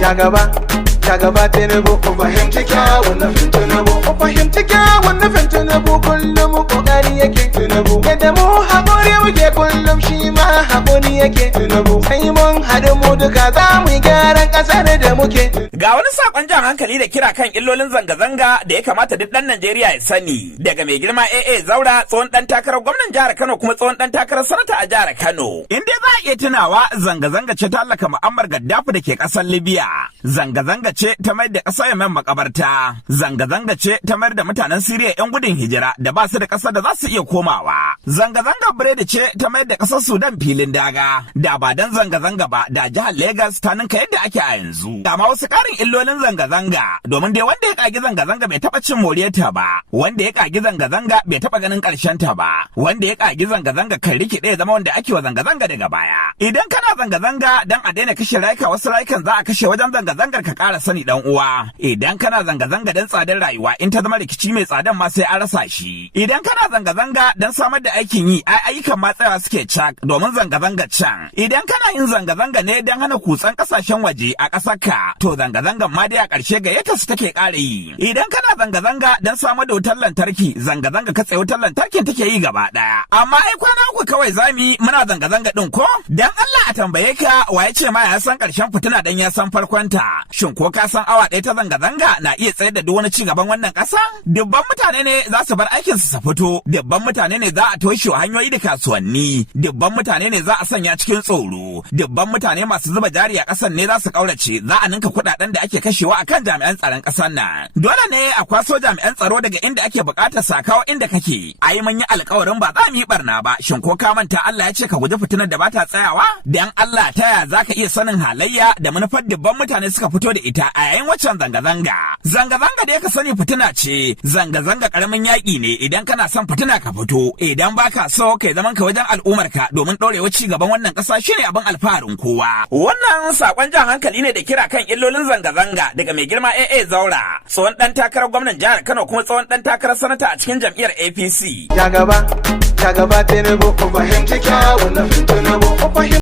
Jagaba Tinubu, ku fahimci kyawun nufin Tinubu, ku fahimci kyawun nufin Tinubu, kullum kokari yake Tinubu, yadda mu haƙuri muke kullum shi ma haƙuri yake Tinubu, sai mun haɗu mu duka za mu yi gyaran ƙasar da muke. Ga wani sakon jan hankali da kira kan illolin zanga-zanga da ya kamata duk ɗan Najeriya ya sani daga mai girma AA Zaura, tsohon ɗan takarar gwamnan jihar Kano kuma tsohon ɗan takarar sanata a jihar Kano. In dai za a iya tunawa, zanga-zanga ce ta allaka Muammar Gaddafi da ke ƙasar Libya. Zanga-zanga ce ta mayar da ƙasar Yemen makabarta. Zanga-zanga ce ta mayar da mutanen Siriya 'yan gudun hijira da ba su da ƙasar da za su iya komawa. Zanga-zanga biredi ce ta mayar da ƙasar Sudan filin daga. Da ba dan zanga-zanga ba, da jihar Legas ta ninka yadda ake a yanzu. Da ma wasu ƙarin illolin zanga-zanga, domin dai wanda ya ƙagi zanga-zanga bai taɓa cin moriyarta ba, wanda ya ƙagi zanga-zanga bai taɓa ganin ƙarshenta ba, wanda ya ƙagi zanga-zanga kan rikide zama wanda ake wa zanga-zanga daga baya. Idan kana zanga-zanga dan a daina kashe rayuka, wasu rayukan za a kashe wajen zanga-zangar, ka ƙara sani dan uwa. Idan kana zanga-zanga dan tsadar rayuwa, in ta zama rikici mai tsadan ma sai an rasa shi. Idan kana zanga-zanga dan samar da aikin yi, ayyukan ma tsayawa suke cak domin zanga-zanga can. Idan kana yin zanga-zanga ne dan hana kutsan ƙasashen waje a ƙasarka, to zanga-zangan ma dai a ƙarshe gayyata su take ƙara yi. Idan kana zanga-zanga dan samar da wutar lantarki, zanga-zanga katse wutar lantarkin take yi gaba ɗaya. Amma ai kwana uku kawai zami muna zanga-zanga ɗin ko? Dan Allah a tambaye ka, wa ya ce ma ya san ƙarshen fitina dan ya san farkonta? Shin ko ka san awa ɗaya ta zanga-zanga na iya tsayar da duk wani ci gaban wannan ƙasa? Dubban mutane ne za su bar aikin su fito, dubban mutane ne za a toshe hanyoyi da kasuwanni, dubban mutane ne za a sanya cikin tsoro, dubban mutane masu zuba jari a ƙasar ne za su ƙaurace, za a ninka kuɗaɗen da ake kashewa akan jami'an tsaron ƙasar nan. Dole ne a kwaso jami'an tsaro daga inda ake buƙatar sakawa inda kake. Ai mun yi alƙawarin ba za mu yi barna ba. Shin ko ka manta Allah ya ce ka guji fitinar da ba ta tsayawa? Dan Allah ta yaya za ka iya sanin halayya da manufar dubban mutane suka fito da ita a yayin waccan zanga-zanga? Zanga-zanga da ka sani fitina ce. Zanga-zanga ƙaramin yaƙi ne. Idan kana son fitina ka fito. Idan baka so kai zaman ka wajen al'ummarka domin ɗorewa ci gaban wannan ƙasa shine abin alfaharin kowa. Wannan sakon jan hankali ne da kira kan illolin zanga-zanga daga mai girma AA Zaura, tsohon ɗan takarar gwamnan jihar Kano kuma tsohon ɗan takarar sanata a cikin jam'iyyar APC. Jagaba Tinubu, ku fahimci kyawun nufin Tinubu, ku fahimci